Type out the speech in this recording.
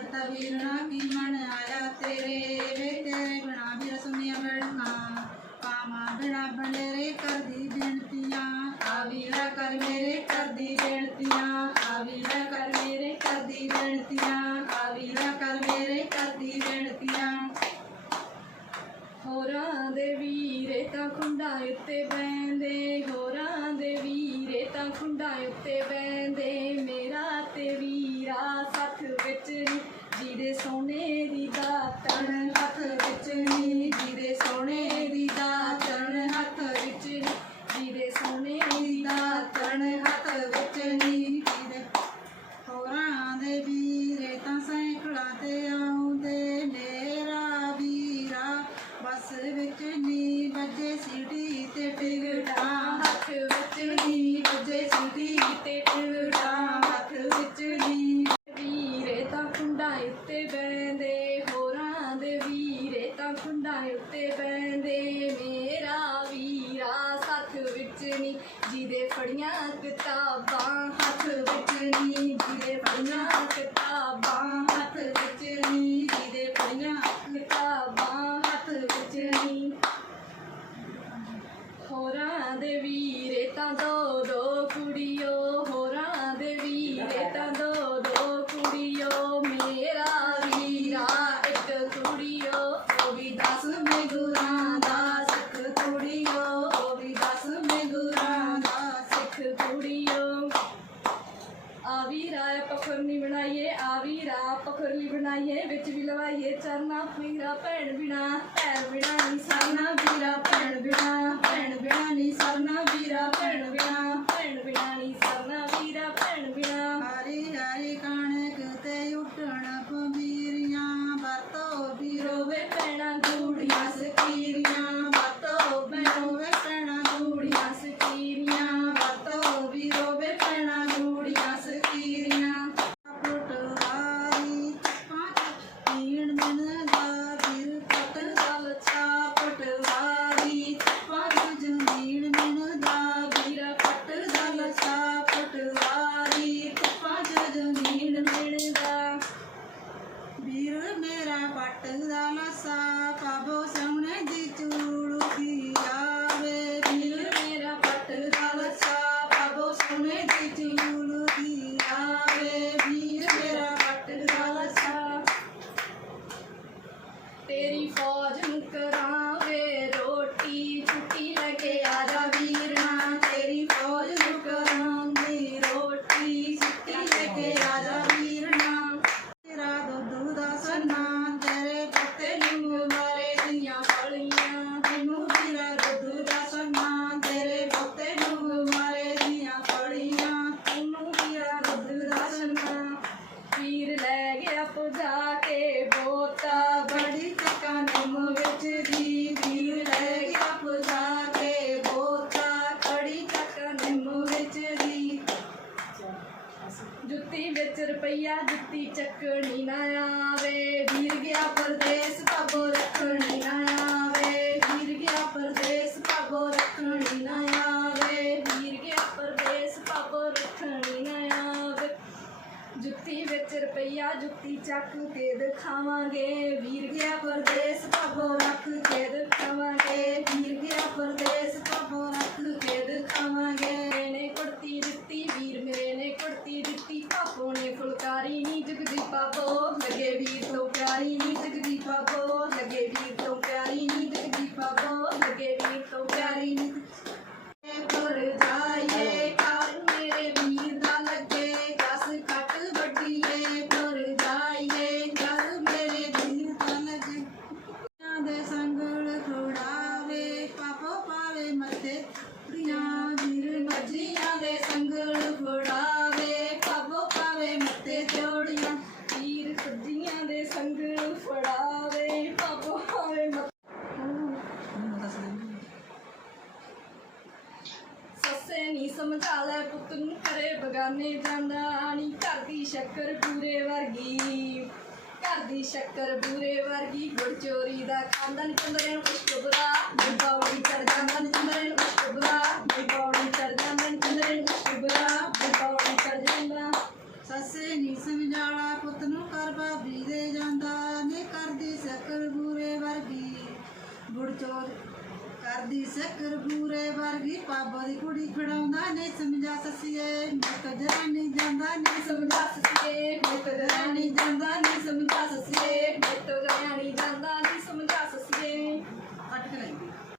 ਕਰਤਾ ਵੀਰਣਾ ਕੀ ਮਨ ਆਇਆ ਤੇਰੇ ਵੇ ਤੇਰੇ ਬਿਨਾ ਵੀਰ ਸੁਣਿਆ ਬੜਨਾ ਕਾਮਾ ਬਿਨਾ ਬੰਡੇਰੇ ਕਰਦੀ ਬੇਨਤੀਆਂ। ਆ ਵੀਰਾ ਕਰ ਮੇਰੇ ਕਰਦੀ ਬੇਨਤੀਆਂ। ਆ ਵੀਰਾ ਕਰ ਮੇਰੇ ਕਰਦੀ ਬੇਨਤੀਆਂ। ਆ ਵੀਰਾ ਕਰ ਮੇਰੇ ਕਰਦੀ ਬੇਨਤੀਆਂ। ਹੋਰਾਂ ਦੇ ਵੀਰੇ ਤਾਂ ਖੁੰਡਾ ਉੱਤੇ ਬੈਂਦੇ ਹੋਰਾਂ ਦੇ ਵੀਰੇ ਤਾਂ ਖੁੰਡਾ ਉੱਤੇ ਬੈਂਦੇ ਮੇਰਾ ਤੇ ਵੀਰਾ ਸੱਥ ਵਿੱਚ ਜਿਹਦੇ ਸੋਨੇ ਦੀ ਦਾਤਣ, ਹੱਥ ਵਿੱਚ ਨੀ ਜਿਹਦੇ ਸੋਨੇ ਦੀ ਦਾਤਣ, ਹੱਥ ਵਿੱਚ ਨੀ ਜਿਹਦੇ ਸੋਨੇ ਦੀ ਦਾਤਣ, ਹੱਥ ਵਿੱਚ ਨੀ ਵੀਰੇ ਹੋਰਾਂ ਦੇ ਵੀਰੇ ਤਾਂ ਸੈਂਕੜਾ ਤੇ ਆਉਂਦੇ ਮੇਰਾ ਵੀਰਾ ਬਸ ਵਿੱਚ ਨੀ ਵੱਜੇ ਸੀਟੀ ਤੇ ਟਿਕਟਾਂ। ਹੱਥ ਵਿੱਚ ਨੀ ਵੱਜੇ ਸਿੱਧੀ ਤੇ ਟਿਲੜਾ ਖੁੰਡਾਂ ਉੱਤੇ ਬੈੰਦੇ ਹੋਰਾਂ ਦੇ ਵੀਰੇ ਤਾਂ ਖੁੰਡਾਂ ਉੱਤੇ ਬੈੰਦੇ ਮੇਰਾ ਵੀਰਾ ਸੱਥ ਵਿੱਚ ਨੀ, ਜਿਹਦੇ ਫੜੀਆਂ ਕਿਤਾਬਾਂ ਹੱਥ ਵਿੱਚ ਨੀ, ਜਿਹਦੇ ਫੜੀਆਂ ਕਿਤਾਬਾਂ ਹੱਥ ਵਿੱਚ ਨੀ ਜਿਹਦੇ ਫੜੀਆਂ ਕਿਤਾਬਾਂ ਹੱਥ ਵਿੱਚ ਨੀ ਹੋਰਾਂ ਦੇ ਵੀਰੇ ਤਾਂ ਦੋ ਦੋ ਕੁੜੀਓ ਹੋਰਾਂ ਦੇ ਵੀਰੇ ਤਾਂ ਦੋ ਦੋ ਕੁੜੀਓ ਮੇਰਾ ਵੀਰਾ ਇੱਕ ਕੁੜੀਓ ਉਹ ਵੀ ਦਸ ਮੈਂ ਗੁਰਾਂ ਦਾ ਸਿੱਖ ਕੁੜੀਓ ਉਹ ਵੀ ਦਸ ਮੈਂ ਗੁਰਾਂ ਦਾ ਸਿੱਖ ਕੁੜੀਓ ਆ ਵੀਰਾ ਪਖਰਨੀ ਬਣਾਈਏ ਆ ਵੀਰਾ ਪਖਰਲੀ ਬਣਾਈਏ ਵਿੱਚ ਵੀ ਲਵਾਈਏ ਚਰਨਾ ਪੀਰਾ ਭੈਣ ਬਿਨਾ ਭੈਣ ਬਿਨਾ ਨਹੀਂ ਸਰਨਾ, ਵੀਰਾ, ਭੈਣ ਬਿਨਾ ਭੈਣ ਬਿਨਾ ਨਹੀਂ ਸਰਨਾ, ਵੀਰਾ, ਭੈਣ ਬਿਨਾ ਭੈਣ ਬਿਨਾ ਨਹੀਂ ਸਰਨਾ, ਵੀਰਾ, ਭੈਣ ਬਿਨਾ। ਹਰੀ ਹਰੀ ਕਣਕ ਤੇ ਉੱਟਣ ਪਮੀਰੀਆਂ, ਵਰਤੋ ਮੇਰਾ ਪੱਟ ਦਾ ਲਸਾ ਪਾਬੋ ਸਾਹਮਣੇ ਦੀ ਚੂੜੂ ਦੀ ਆਵੇ ਵੀਰ ਮੇਰਾ ਪੱਟ ਦਾ ਲਸਾ ਪਾਬੋ ਸਾਹਮਣੇ ਦੀ ਚੂੜੂ ਦੀ ਆਵੇ ਵੀਰ ਮੇਰਾ ਪੱਟ ਦਾ ਲਸਾ ਤੇਰੀ ਫੌਜ ਨੂੰ ਕਰਾਵੇ ਰੋਟੀ ਛੁੱਟੀ ਲੈ ਕੇ ਆ ਜਾ ਵੀਰਨਾ ਤੇਰੀ ਫੌਜ ਨੂੰ ਕਰਾਂਗੀ ਰੋਟੀ ਸਿੱਟੀ ਲੈ ਕੇ ਆ ਜਾ ਵੀਰਨਾ ਤੇਰਾ ਦੁੱਧ ਦਾ ਸੰਨਾ ਤੇਰੇ ਪੱਤੇ ਨੂੰ ਮਾਰੇ ਦੀਆਂ ਫਲੀਆਂ ਤੈਨੂੰ ਤੇਰਾ ਦੁੱਧ ਦਾ ਸੰਨਾ ਤੇਰੇ ਪੱਤੇ ਨੂੰ ਮਾਰੇ ਦੀਆਂ ਫਲੀਆਂ ਤੈਨੂੰ ਤੇਰਾ ਦੁੱਧ ਦਾ ਸੰਨਾ ਵੀਰ ਲੈ ਗਿਆ ਪੁਜਾ ਕੇ ਬੋਤਾ ਬੜੀ ਚੱਕਾ ਨਿੰਮ ਵਿੱਚ ਦੀ ਵੀਰ ਲੈ ਗਿਆ ਪੁਜਾ ਕੇ ਬੋਤਾ ਕੜੀ ਚੱਕਾ ਨਿੰਮ ਵਿੱਚ ਦੀ ਜੁੱਤੀ ਵਿੱਚ ਰੁਪਈਆ ਜੁੱਤੀ ਚੱਕਣੀ ਨਾ ਆਵੇ, ਵੀਰ ਗਿਆ ਪਰਦੇਸ ਭਾਗੋ ਰੱਖਣੀ ਨਾ ਆਵੇ, ਵੀਰ ਗਿਆ ਪਰਦੇਸ ਭਾਗੋ ਰੱਖਣੀ ਨਾ ਆਵੇ, ਵੀਰ ਗਿਆ ਪਰਦੇਸ ਪਾਪੋ ਰੱਖਣੀ ਨਾ ਆਵੇ। ਜੁੱਤੀ ਵਿੱਚ ਰੁਪਈਆ, ਜੁੱਤੀ ਚੱਕ ਕੇ ਦਿਖਾਵਾਂਗੇ, ਵੀਰ ਗਿਆ ਪਰਦੇਸ ਭਾਗੋ ਰੱਖ ਕੇ ਦਿਖਾਵਾਂਗੇ ਵੀਰ ਗਿਆ ਪਰਦੇਸ ਭਾਗੋ ਰੱਖ ਕੇ ਦਿਖਾਵਾਂਗੇ ਮੇਰੇ ਨੇ ਕੁੜਤੀ ਦਿੱਤੀ ਵੀਰ ਮੇਰੇ ਨੇ ਕੁੜਤੀ ਦਿੱਤੀ ਪਾਪੋ ਨੇ ਫੁਲਕਾਰੀ ਨੀ ਜਗਦੀ ਪਾਪੋ ਲੱਗੇ ਵੀਰ ਤੋਂ ਪਿਆਰੀ ਨੀ ਜਗਦੀ ਪਾਪੋ ਲੱਗੇ ਵੀਰ ਤੋਂ ਪਿਆਰੀ ਨੀ ਜਗਦੀ ਪਾਪੋ ਲੱਗੇ ਵੀਰ ਤੋਂ ਪਿਆਰੀ ਨੀ ਪਰ ਜਾਈਏ ਕਰ ਮੇਰੇ ਵੀਰ ਦਾ ਲੱਗੇ ਕਸ ਕੱਟ ਵੱਡੀਏ ਪਰ ਜਾਈਏ ਕਰ ਮੇਰੇ ਵੀਰ ਦਾ ਲੱਗੇ ਕੁੜੀਆਂ ਦੇ ਸੰਗਲ ਖੋੜਾਵੇ ਪਾਪੋ ਪਾਵੇ ਮੱਥੇ ਕੁੜੀਆਂ ਵੀਰ ਮੱਝੀਆਂ ਦੇ ਸੰਗਲ ਖੋੜਾਵੇ ਪਾਪੋ ਪਾਵੇ ਮੱਥੇ ਜੋੜੀਆਂ ਵੀਰ ਸੱਜੀਆਂ ਦੇ ਪਾਪੋ ਹਾਵੇ ਸੱਸੇ ਨੀ ਸਮਝਾ ਲੈ ਪੁੱਤ ਨੂੰ ਕਰੇ ਬਗਾਨੇ ਜਾਂਦਾ ਘਰ ਦੀ ਸ਼ੱਕਰ ਪੂਰੇ ਵਰਗੀ। ਘਰ ਦੀ ਸ਼ੱਕਰ ਪੂਰੇ ਵਰਗੀ ਗੁੜ ਚੋਰੀ ਦਾ ਖਾਂਦਾ ਨੀ ਚੰਦਰੇ ਨੂੰ ਕੁਛ ਡੁੱਬਦਾ ਬਾਬਾ ਦੀ ਕੁੜੀ ਖੜਾਉਂਦਾ, ਨਹੀਂ ਸਮਝਾ ਸਸੀਏ ਮੈਂ ਕਦਰਾਂ ਨਹੀਂ ਜਾਂਦਾ, ਨਹੀਂ ਸਮਝਾ ਸਸੀਏ ਮੈਂ ਕਦਰਾਂ ਨਹੀਂ ਜਾਂਦਾ, ਨਹੀਂ ਸਮਝਾ ਸਸੀਏ ਮੈਂ